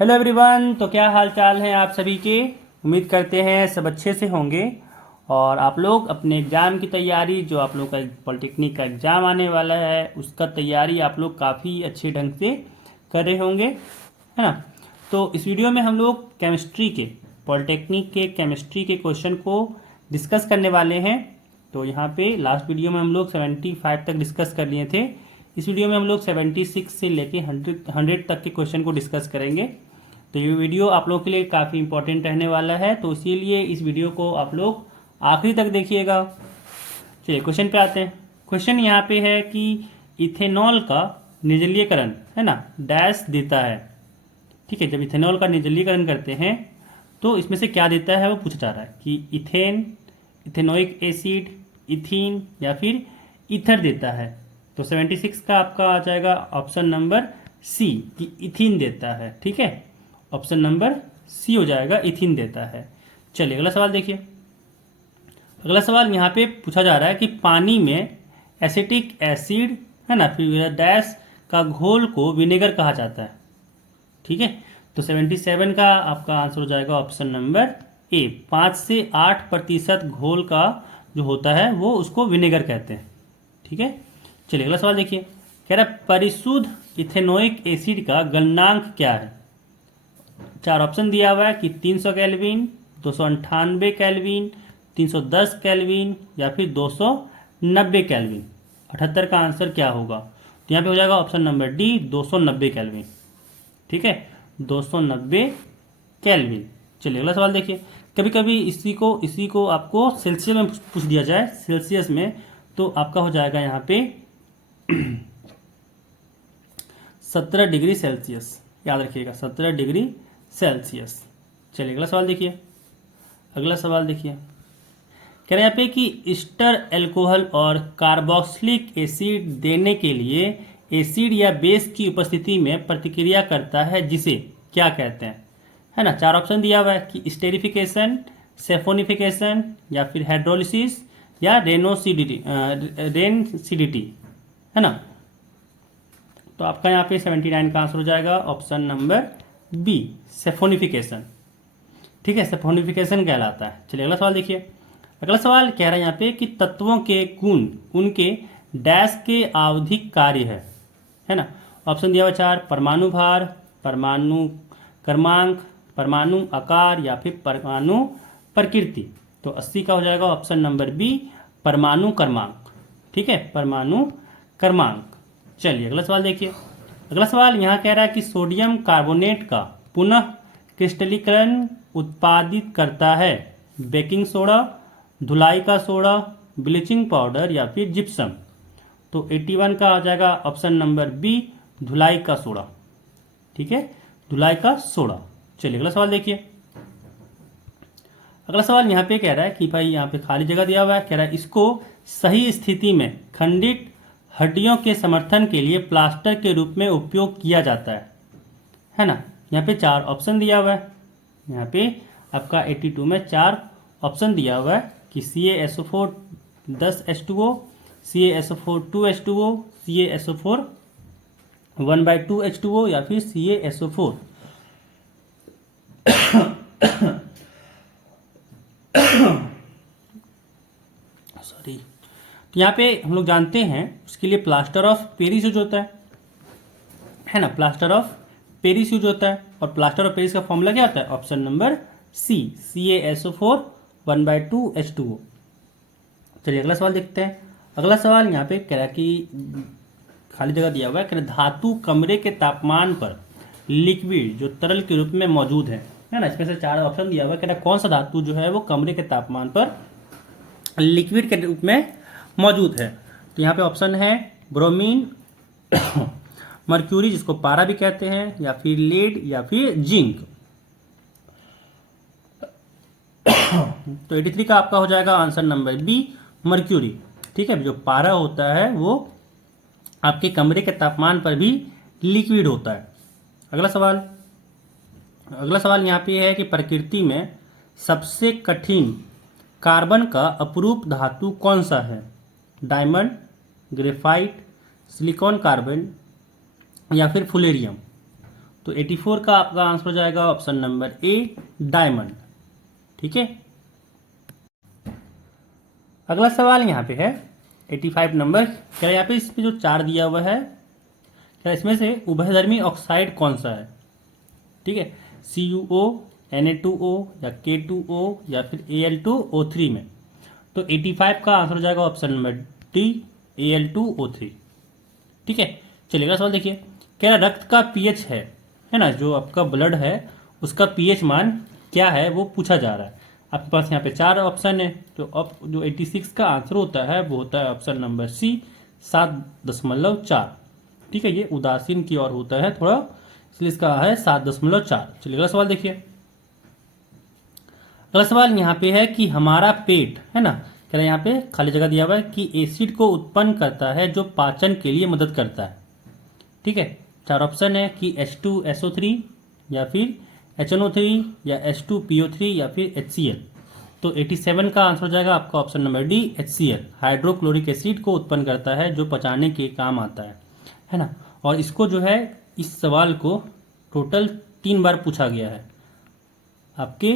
Hello everyone. तो क्या हाल चाल हैं आप सभी के। उम्मीद करते हैं सब अच्छे से होंगे और आप लोग अपने एग्ज़ाम की तैयारी, जो आप लोग का पॉलिटेक्निक का एग्ज़ाम आने वाला है उसका तैयारी आप लोग काफ़ी अच्छे ढंग से कर रहे होंगे, है ना। तो इस वीडियो में हम लोग केमिस्ट्री के, पॉलिटेक्निक के केमिस्ट्री के क्वेश्चन को डिस्कस करने वाले हैं। तो यहाँ पे लास्ट वीडियो में हम लोग 75 तक डिस्कस कर लिए थे। इस वीडियो में हम लोग 76 से लेके 100 तक के क्वेश्चन को डिस्कस करेंगे। तो ये वीडियो आप लोग के लिए काफ़ी इंपॉर्टेंट रहने वाला है, तो इसीलिए इस वीडियो को आप लोग आखिरी तक देखिएगा। चलिए क्वेश्चन पे आते हैं। क्वेश्चन यहाँ पे है कि इथेनॉल का निर्जलीकरण, है ना, डैश देता है। ठीक है, जब इथेनॉल का निर्जलीकरण करते हैं तो इसमें से क्या देता है वो पूछा जा रहा है कि इथेन, इथेनोइक एसिड, इथीन या फिर ईथर देता है। तो 76 का आपका आ जाएगा ऑप्शन नंबर सी कि इथीन देता है। ठीक है, ऑप्शन नंबर सी हो जाएगा, इथीन देता है। चलिए अगला सवाल देखिए। अगला सवाल यहाँ पे पूछा जा रहा है कि पानी में एसिटिक एसिड, है ना, फिर डैश का घोल को विनेगर कहा जाता है। ठीक है, तो 77 का आपका आंसर हो जाएगा ऑप्शन नंबर ए। 5 से 8% घोल का जो होता है वो उसको विनेगर कहते हैं। ठीक है, चलिए अगला सवाल देखिए। कह रहा है परिशुद्ध इथेनोइक एसिड का गलनांक क्या है। 4 ऑप्शन दिया हुआ है कि 300 केल्विन, 298 केल्विन, 310 केल्विन या फिर 290 केल्विन। 78 का आंसर क्या होगा, तो यहाँ पे हो जाएगा ऑप्शन नंबर डी, 290 केल्विन। ठीक है, 290 केल्विन। चलिए अगला सवाल देखिए। कभी कभी इसी को आपको सेल्सियस में पूछ दिया जाए, सेल्सियस में, तो आपका हो जाएगा यहाँ पे 17 डिग्री सेल्सियस। याद रखिएगा 17 डिग्री सेल्सियस। चलिए अगला सवाल देखिए। अगला सवाल देखिए, कह रहे हैं यहाँ पे कि ईस्टर अल्कोहल और कार्बोक्सिलिक एसिड देने के लिए एसिड या बेस की उपस्थिति में प्रतिक्रिया करता है, जिसे क्या कहते हैं, है ना। 4 ऑप्शन दिया हुआ है कि स्टेरिफिकेशन, सेफोनिफिकेशन या फिर हाइड्रोलिसिस या रेनोसिडिटी, है ना। तो आपका यहाँ पे 79 का आंसर हो जाएगा ऑप्शन नंबर बी, सेफोनिफिकेशन। ठीक है, सेफोनिफिकेशन कहलाता है। चलिए अगला सवाल देखिए। अगला सवाल कह रहा है यहाँ पे कि तत्वों के गुण उनके डैश के आवधिक कार्य है ना। ऑप्शन दिया हुआ 4, परमाणु भार, परमाणु क्रमांक, परमाणु आकार या फिर परमाणु प्रकृति। तो 80 का हो जाएगा ऑप्शन नंबर बी, परमाणु क्रमांक। ठीक है, परमाणु क्रमांक। चलिए अगला सवाल देखिए। अगला सवाल यहाँ कह रहा है कि सोडियम कार्बोनेट का पुनः क्रिस्टलीकरण उत्पादित करता है बेकिंग सोडा, धुलाई का सोडा, ब्लीचिंग पाउडर या फिर जिप्सम। तो 81 का आ जाएगा ऑप्शन नंबर बी, धुलाई का सोडा। ठीक है, धुलाई का सोडा। चलिए अगला सवाल देखिए। अगला सवाल यहाँ पे कह रहा है कि भाई यहाँ पे खाली जगह दिया हुआ है, कह रहा है इसको सही स्थिति में खंडित हड्डियों के समर्थन के लिए प्लास्टर के रूप में उपयोग किया जाता है ना। यहाँ पे 4 ऑप्शन दिया हुआ है। यहाँ पे आपका 82 में 4 ऑप्शन दिया हुआ है कि CaSO4 10H2O, CaSO4 2H2O, CaSO4 1/2H2O या फिर CaSO4 सॉरी। तो यहाँ पे हम लोग जानते हैं उसके लिए प्लास्टर ऑफ पेरिस यूज होता है ना, प्लास्टर ऑफ पेरिस यूज होता है। और प्लास्टर ऑफ पेरिस का फॉर्मूला क्या होता है, ऑप्शन नंबर सी, CaSO4 1/2H2O। चलिए अगला सवाल देखते हैं। अगला सवाल यहाँ पे कह रहा है कि खाली जगह दिया हुआ है, कह रहा धातु कमरे के तापमान पर लिक्विड जो तरल के रूप में मौजूद है ना। इसमें से 4 ऑप्शन दिया हुआ है, कह रहा कौन सा धातु जो है वो कमरे के तापमान पर लिक्विड के रूप में मौजूद है। तो यहाँ पे ऑप्शन है ब्रोमीन, मर्क्यूरी जिसको पारा भी कहते हैं, या फिर लेड या फिर जिंक। तो 83 का आपका हो जाएगा आंसर नंबर बी, मर्क्यूरी। ठीक है, जो पारा होता है वो आपके कमरे के तापमान पर भी लिक्विड होता है। अगला सवाल यहाँ पे है कि प्रकृति में सबसे कठिन कार्बन का अपरूप धातु कौन सा है, डायमंड, ग्रेफाइट, सिलिकॉन कार्बन या फिर फुलेरियम। तो 84 का आपका आंसर हो जाएगा ऑप्शन नंबर ए, डायमंड। ठीक है, अगला सवाल यहाँ पे है 85 नंबर। क्या यहाँ पे इस पे जो चार दिया हुआ है, क्या इसमें से उभयधर्मी ऑक्साइड कौन सा है? ठीक है, CuO, Na2O या K2O या फिर Al2O3 में। तो 85 का आंसर हो जाएगा ऑप्शन नंबर डी, Al2O3। ठीक है, चलिए अगला सवाल देखिए। क्या रक्त का पीएच है ना, जो आपका ब्लड है उसका पीएच मान क्या है वो पूछा जा रहा है। आपके पास यहाँ पे चार ऑप्शन है, तो अब जो 86 का आंसर होता है वो होता है ऑप्शन नंबर सी, 7.4। ठीक है, ये उदासीन की ओर होता है थोड़ा, इसलिए इसका है 7.4। चलिए अगला सवाल देखिए। अगला सवाल यहाँ पे है कि हमारा पेट है ना, कह रहा है यहाँ पे खाली जगह दिया हुआ है कि एसिड को उत्पन्न करता है जो पाचन के लिए मदद करता है। ठीक है, चार ऑप्शन है कि H2SO3 या फिर HNO3 या H2PO3 या फिर HCl। तो 87 का आंसर हो जाएगा आपका option number D, HCl, hydrochloric acid को उत्पन्न करता है जो पचाने के काम आता है ना। और इसको जो है, इस सवाल को टोटल 3 बार पूछा गया है आपके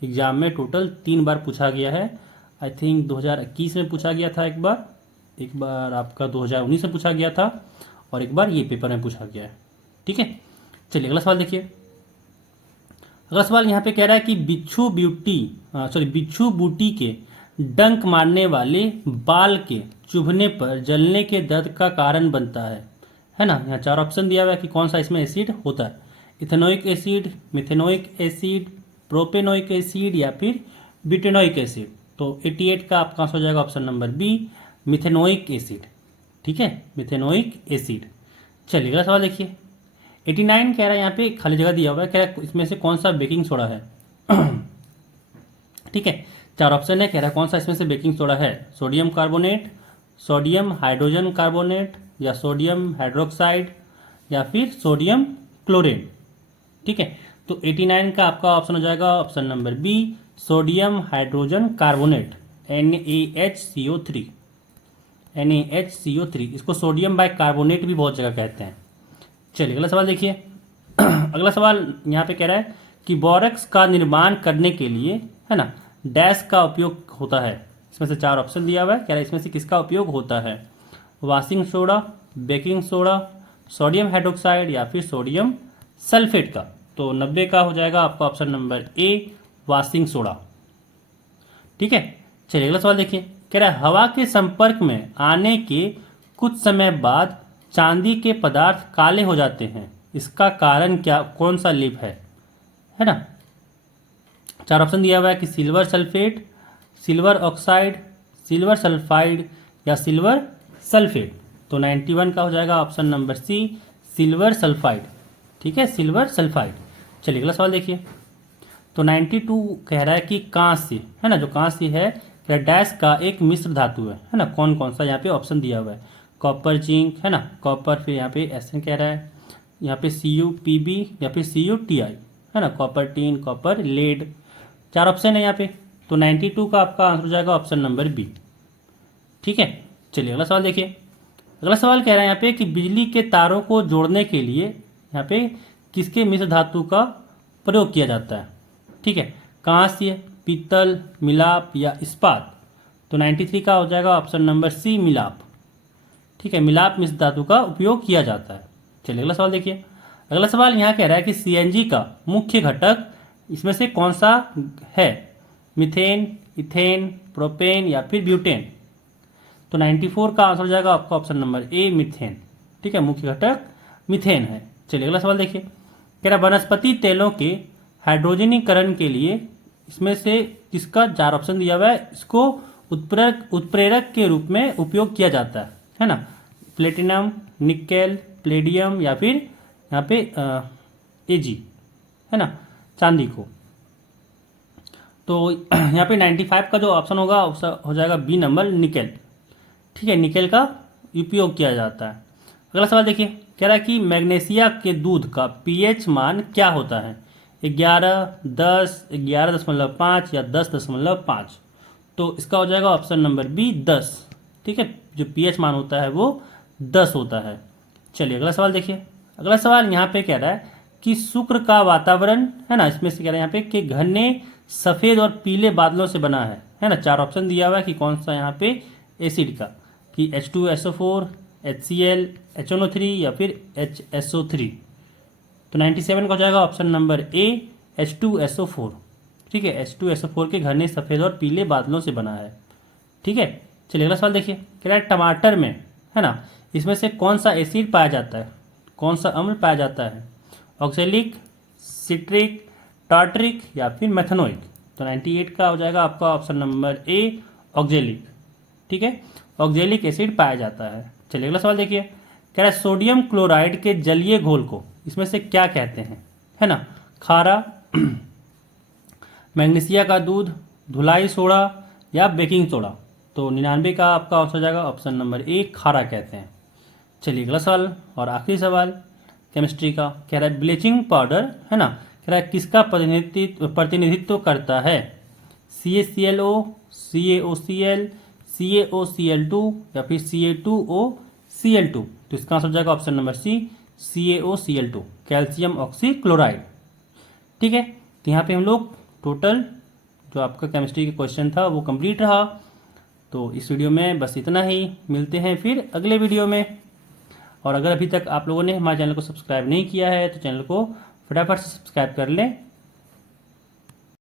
एग्जाम में, टोटल 3 बार पूछा गया है। आई थिंक 2021 में पूछा गया था एक बार आपका 2019 में पूछा गया था, और एक बार ये पेपर में पूछा गया है। ठीक है, चलिए अगला सवाल देखिए। अगला सवाल यहाँ पे कह रहा है कि बिच्छू बूटी के डंक मारने वाले बाल के चुभने पर जलने के दर्द का कारण बनता है ना। यहाँ चार ऑप्शन दिया हुआ है कि कौन सा इसमें एसिड होता है। Ethanoic acid, methanoic acid, propanoic acid या फिर ब्यूटेनोइक एसिड। तो 88 का आपका आंसर हो जाएगा option number B, methanoic acid. ठीक है, मिथेनोइक एसिड। चलिए अगला सवाल देखिए। 89 कह रहा है यहाँ पे खाली जगह दिया हुआ है, कह रहा है इसमें से कौन सा बेकिंग सोडा है। ठीक है, चार ऑप्शन है, कह रहा है कौन सा इसमें से बेकिंग सोडा है। Sodium carbonate, sodium hydrogen carbonate या सोडियम हाइड्रोक्साइड या फिर सोडियम क्लोरेट। ठीक है, तो 89 का आपका ऑप्शन हो जाएगा option number B, sodium hydrogen carbonate, NaHCO3। NaHCO3, इसको सोडियम बाई कार्बोनेट भी बहुत जगह कहते हैं। चलिए अगला सवाल देखिए। अगला सवाल यहाँ पे कह रहा है कि बोरॉक्स का निर्माण करने के लिए है ना डैश का उपयोग होता है। इसमें से चार ऑप्शन दिया हुआ है, कह रहा है इसमें से किसका उपयोग होता है। Washing soda, baking soda, sodium hydroxide या फिर सोडियम सल्फेट का। तो 90 का हो जाएगा आपका option number A, washing soda. ठीक है, चलिए अगला सवाल देखिए। कह रहा है हवा के संपर्क में आने के कुछ समय बाद चांदी के पदार्थ काले हो जाते हैं, इसका कारण क्या, कौन सा लेप है ना। चार ऑप्शन दिया हुआ है कि silver sulphate, silver oxide, silver sulphide या सिल्वर सल्फेट। तो 91 का हो जाएगा option number C, silver sulphide. ठीक है, सिल्वर सल्फाइड। चलिए अगला सवाल देखिए। तो 92 कह रहा है कि कांस्य है ना, जो कांस्य है डैश का एक मिश्र धातु है ना। कौन कौन सा यहाँ पे ऑप्शन दिया हुआ है। कॉपर, जिंक है ना, कॉपर, फिर यहाँ पे एसएन कह रहा है, यहाँ पे CuPb या फिर CuTi है ना, कॉपर टीन, कॉपर लेड। चार ऑप्शन है यहाँ पे। तो 92 का आपका आंसर हो जाएगा ऑप्शन नंबर बी। ठीक है, चलिए अगला सवाल देखिए। अगला सवाल कह रहा है यहाँ पे कि बिजली के तारों को जोड़ने के लिए यहाँ पे किसके मिश्र धातु का प्रयोग किया जाता है। ठीक है, कांस्य, पीतल, मिलाप या इस्पात। तो 93 का हो जाएगा ऑप्शन नंबर सी, मिलाप। ठीक है, मिलाप मिश्र धातु का उपयोग किया जाता है। चलिए अगला सवाल देखिए। अगला सवाल यहाँ कह रहा है कि CNG का मुख्य घटक इसमें से कौन सा है। मीथेन, इथेन, प्रोपेन या फिर ब्यूटेन। तो 94 का आंसर हो जाएगा आपका ऑप्शन नंबर ए, मीथेन। ठीक है, मुख्य घटक मीथेन है। चलिए अगला सवाल देखिए। कह रहा वनस्पति तेलों के हाइड्रोजनीकरण के लिए इसमें से किसका, चार ऑप्शन दिया हुआ है, इसको उत्प्रेरक के रूप में उपयोग किया जाता है ना। प्लेटिनम, निकेल, प्लेडियम या फिर यहाँ पे Ag है ना, चांदी को। तो यहाँ पे 95 का जो ऑप्शन होगा हो जाएगा बी नंबर, निकेल। ठीक है, निकेल का उपयोग किया जाता है। अगला सवाल देखिए। कह रहा है कि मैग्नीशिया के दूध का pH मान क्या होता है। 11, 10, 11.5 या 10.5। तो इसका हो जाएगा ऑप्शन नंबर बी, 10। ठीक है, जो pH मान होता है वो 10 होता है। चलिए अगला सवाल देखिए। अगला सवाल यहाँ पे कह रहा है कि शुक्र का वातावरण है ना, इसमें से कह रहे हैं यहाँ पे कि घने सफ़ेद और पीले बादलों से बना है ना। 4 ऑप्शन दिया हुआ है कि कौन सा यहाँ पे एसिड का, कि H2SO4, HCl, HNO3 या फिर HSO3। तो 97 का हो जाएगा ऑप्शन नंबर ए, H2SO4। ठीक है, H2SO4 के घने सफ़ेद और पीले बादलों से बना है। ठीक है, चलिए अगला सवाल देखिए। कह रहा है टमाटर में है ना, इसमें से कौन सा एसिड पाया जाता है, कौन सा अम्ल पाया जाता है? ऑक्सैलिक, सिट्रिक, टार्टरिक या फिर मेथनोइक। तो 98 का हो जाएगा आपका ऑप्शन नंबर ए, ऑक्सैलिक। ठीक है, ऑक्सैलिक एसिड पाया जाता है। चलिए अगला सवाल देखिए। कह रहा है सोडियम क्लोराइड के जलीय घोल को इसमें से क्या कहते हैं, है ना? खारा, मैग्नीशिया का दूध, धुलाई सोडा या बेकिंग सोडा। तो 99 का आपका ऑप्शन हो जाएगा ऑप्शन नंबर ए, खारा कहते हैं। चलिए अगला सवाल और आखिरी सवाल केमिस्ट्री का। कह रहा है ब्लीचिंग पाउडर है ना, कह रहा है किसका प्रतिनिधित्व करता है? CaClO, CaOCl, CaOCl2 या फिर Ca2OCl2। तो इसका आंसर हो जाएगा option number C, CaOCl2, calcium oxychloride. ठीक है, तो यहाँ पे हम लोग टोटल जो आपका केमिस्ट्री का क्वेश्चन था वो कंप्लीट रहा। तो इस वीडियो में बस इतना ही, मिलते हैं फिर अगले वीडियो में। और अगर अभी तक आप लोगों ने हमारे चैनल को सब्सक्राइब नहीं किया है तो चैनल को फटाफट से सब्सक्राइब कर लें